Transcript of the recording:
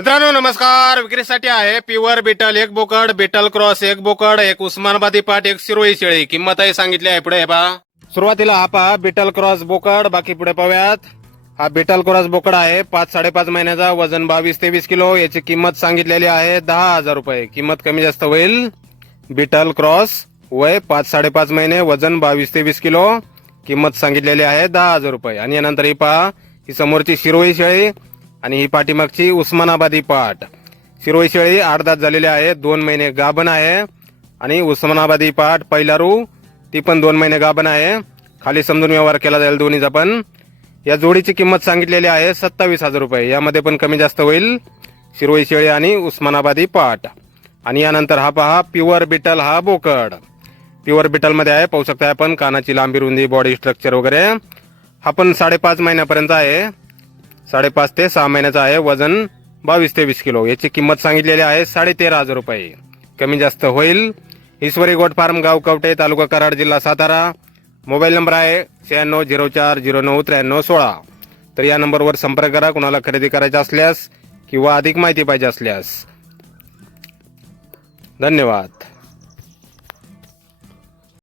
मित्रांनो नमस्कार. विक्रीसाठी आहे प्युअर बिटल एक बोकड, बिटल क्रॉस एक बोकड, एक उस्मानाबादी पाट, एक शिरोळी शेळी. किंमत आहे सांगितली आहे पुढे पहा. सुरुवातीला हा पहा बिटल क्रॉस बोकड. बाकी पुढे पाहूयात. हा बिटल क्रॉस बोकड आहे 5-5.5 महिन्याचा, वजन 22-23 किलो. याची किंमत सांगितलेली आहे 10,000 रुपये. किंमत कमी जास्त होईल. बिटल क्रॉस, वय 5-5.5 महिने, वजन 22-23 किलो. किंमत सांगितलेली आहे 10,000 रुपये. आणि यानंतर ही पहा, ही समोरची शिरोळी शेळी आणि ही पाठीमागची उस्मानाबादी पाट. शिरोळी शेळी 8 दात झालेली आहे, 2 महिने गाभण आहे. आणि उस्मानाबादी पाट पहिला रू, ती पण 2 महिने गाभण आहे. खाली समजून व्यवहार केला जाईल दोन्हीचा पण. या जोडीची किंमत सांगितलेली आहे 27,000 रुपये. यामध्ये पण कमी जास्त होईल. शिरोळी शेळी आणि उस्मानाबादी पाट. आणि यानंतर हा पहा प्युअर बिटल हा बोकड. प्युअर बिटल मध्ये आहे, पाहू शकता आपण. कानाची लांबी, रुंदी, बॉडी स्ट्रक्चर वगैरे. हा पण 5.5 महिन्यापर्यंत आहे. 5.5 ते 6 महिन्याचा आहे. वजन 22-23 किलो. याची किंमत सांगितलेली आहे 13,500 रुपये. कमी जास्त होईल. ईश्वरी गोट फार्म, गाव कवठे, तालुका कराड, जिल्हा सातारा. मोबाईल नंबर आहे 9604099316. तर या नंबरवर संपर्क करा कुणाला खरेदी करायचा असल्यास किंवा अधिक माहिती पाहिजे असल्यास. धन्यवाद.